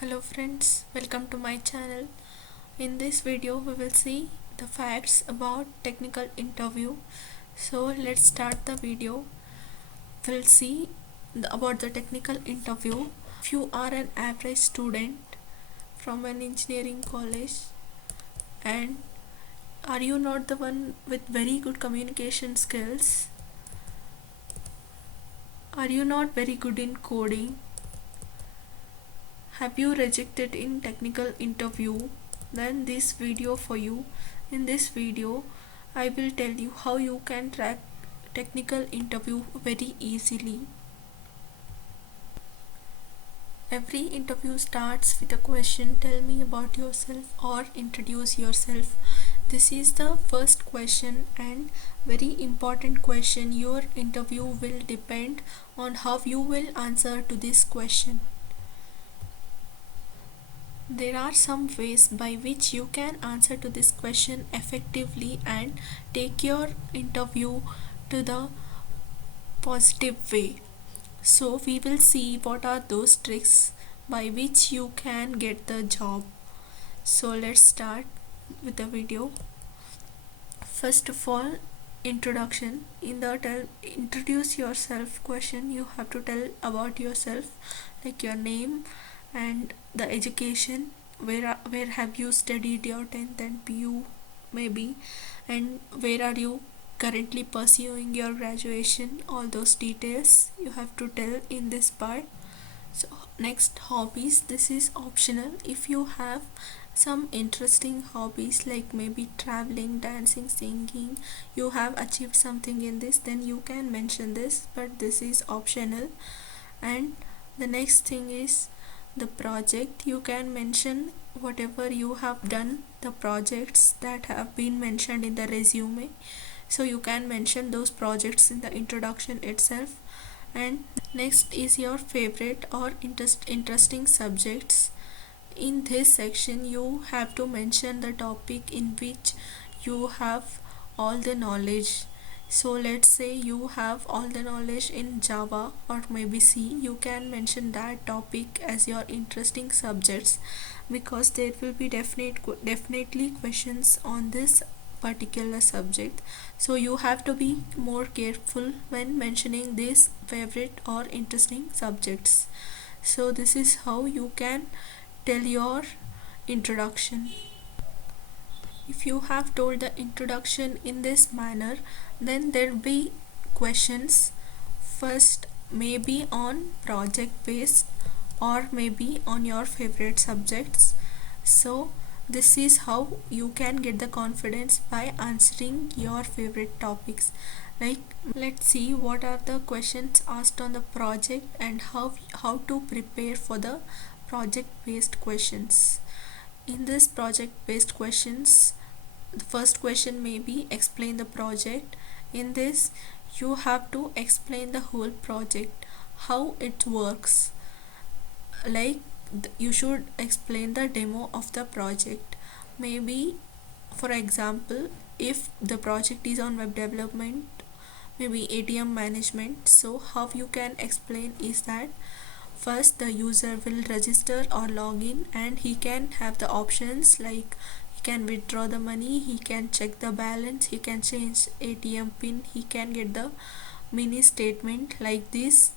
Hello friends, welcome to my channel. In this video we will see the facts about technical interview. So let's start the video. We'll see about the technical interview. If you are an average student from an engineering college and are you not the one with very good communication skills? Are you not very good in coding? Have you rejected in technical interview? Then this video for you. In this video I will tell you how you can track technical interview very easily. Every interview starts with a question, tell me about yourself or introduce yourself. This is the first question and very important question. Your interview will depend on how you will answer to this question. There are some ways by which you can answer to this question effectively and take your interview to the positive way. So we will see what are those tricks by which you can get the job. So let's start with the video. First of all, introduction. In the introduce yourself question, you have to tell about yourself, like your name and the education, where have you studied your 10th and PU maybe, and where are you currently pursuing your graduation. All those details you have to tell in this part. So next, hobbies. This is optional. If you have some interesting hobbies like maybe traveling, dancing, singing, you have achieved something in this, then you can mention this, but this is optional. And the next thing is the project. You can mention whatever you have done, the projects that have been mentioned in the resume, so you can mention those projects in the introduction itself. And next is your favorite or interesting subjects. In this section you have to mention the topic in which you have all the knowledge. So let's say you have all the knowledge in Java or maybe C. You can mention that topic as your interesting subjects, because there will be definitely questions on this particular subject. So you have to be more careful when mentioning these favorite or interesting subjects. So this is how you can tell your introduction. If you have told the introduction in this manner, then there will be questions. First, maybe on project based or maybe on your favorite subjects. So this is how you can get the confidence by answering your favorite topics. Like, let's see what are the questions asked on the project and how to prepare for the project based questions. In this project based questions, the first question may be explain the project. In this you have to explain the whole project, how it works. Like you should explain the demo of the project. Maybe for example, if the project is on web development, maybe ATM management, so how you can explain is that first the user will register or log in and he can have the options like he can withdraw the money, he can check the balance, he can change ATM pin, he can get the mini statement. Like this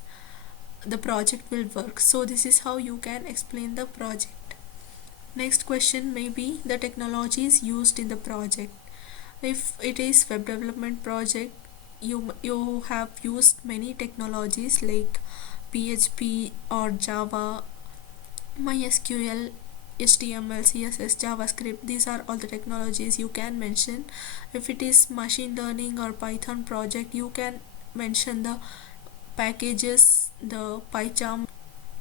the project will work. So this is how you can explain the project. Next question may be the technologies used in the project. If it is web development project, you have used many technologies like PHP or Java, MySQL, HTML, CSS, JavaScript. These are all the technologies you can mention. If it is machine learning or Python project, you can mention the packages, the PyCharm,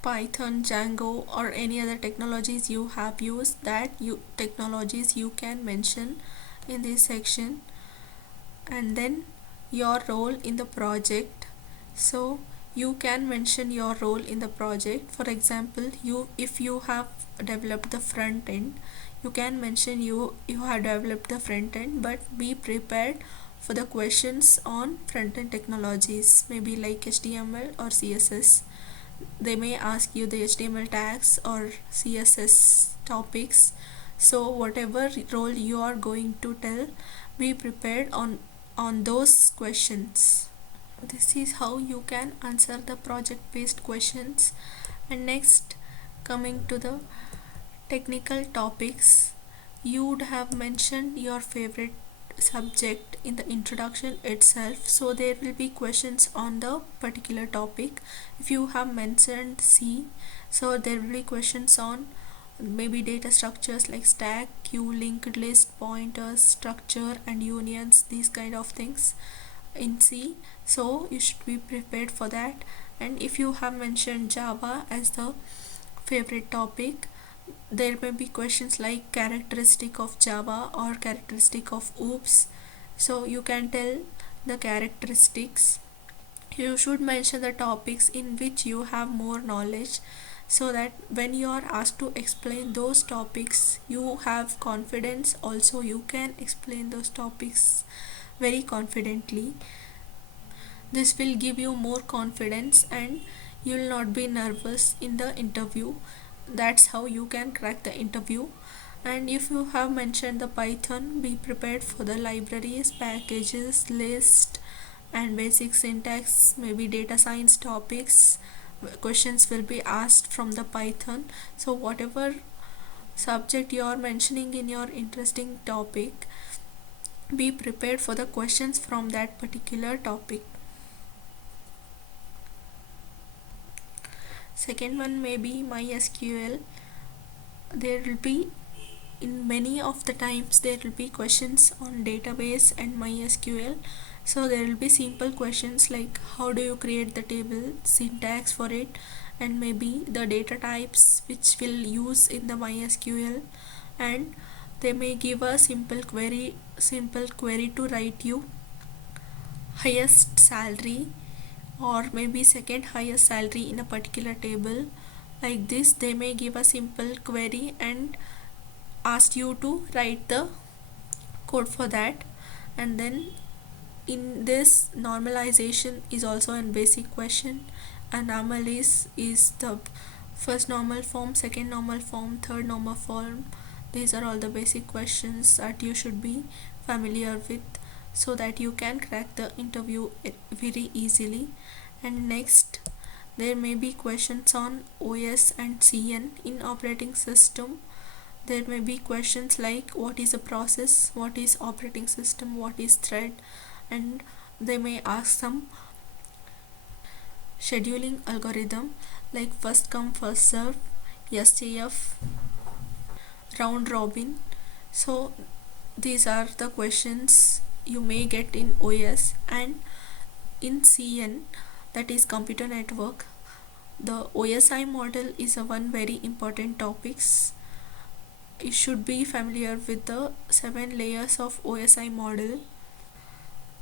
Python, Django, or any other technologies you have used. That technologies you can mention in this section. And then your role in the project. So you can mention your role in the project. For example, if you have developed the front end, you can mention you have developed the front end, but be prepared for the questions on front end technologies, maybe like HTML or CSS. They may ask you the HTML tags or CSS topics. So whatever role you are going to tell, be prepared on those questions. This is how you can answer the project based questions. And next, coming to the technical topics, you would have mentioned your favorite subject in the introduction itself, so there will be questions on the particular topic. If you have mentioned C, so there will be questions on maybe data structures like stack, queue, linked list, pointers, structure and unions, these kind of things in C, so you should be prepared for that. And if you have mentioned Java as the favorite topic, there may be questions like characteristic of Java or characteristic of OOPS, so you can tell the characteristics. You should mention the topics in which you have more knowledge, so that when you are asked to explain those topics you have confidence, also you can explain those topics very confidently. This will give you more confidence and you will not be nervous in the interview. That's how you can crack the interview. And if you have mentioned the Python, be prepared for the libraries, packages, list and basic syntax, maybe data science topics. Questions will be asked from the Python. So whatever subject you are mentioning in your interesting topic, be prepared for the questions from that particular topic. Second one may be MySQL. There will be, in many of the times there will be questions on database and MySQL. So there will be simple questions like how do you create the table, syntax for it, and maybe the data types which will use in the MySQL. And they may give a simple query to write you highest salary or maybe second highest salary in a particular table. Like this, they may give a simple query and ask you to write the code for that. And then in this, normalization is also a basic question. Anomalies is the first normal form, second normal form, third normal form. These are all the basic questions that you should be familiar with, so that you can crack the interview very easily. And next, there may be questions on OS and CN in operating system. There may be questions like what is a process, what is operating system, what is thread, and they may ask some scheduling algorithm like first come first serve, SJF, round robin. So these are the questions you may get in OS. And in CN, that is computer network, the OSI model is a one very important topics. You should be familiar with the 7 layers of OSI model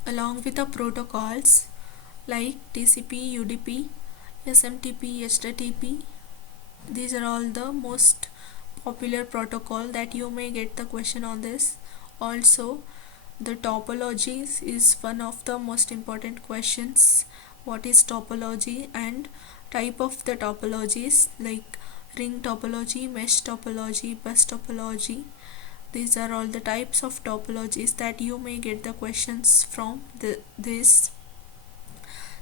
along with the protocols like TCP, UDP, SMTP, HTTP. These are all the most popular protocol that you may get the question on this. Also, the topologies is one of the most important questions. What is topology and type of the topologies like ring topology, mesh topology, bus topology. These are all the types of topologies that you may get the questions from this.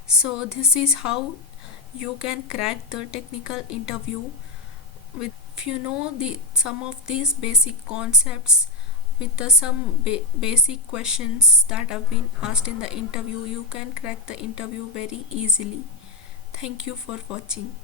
So this is how you can crack the technical interview. With if you know the some of these basic concepts with the some basic questions that have been asked in the interview, you can crack the interview very easily. Thank you for watching.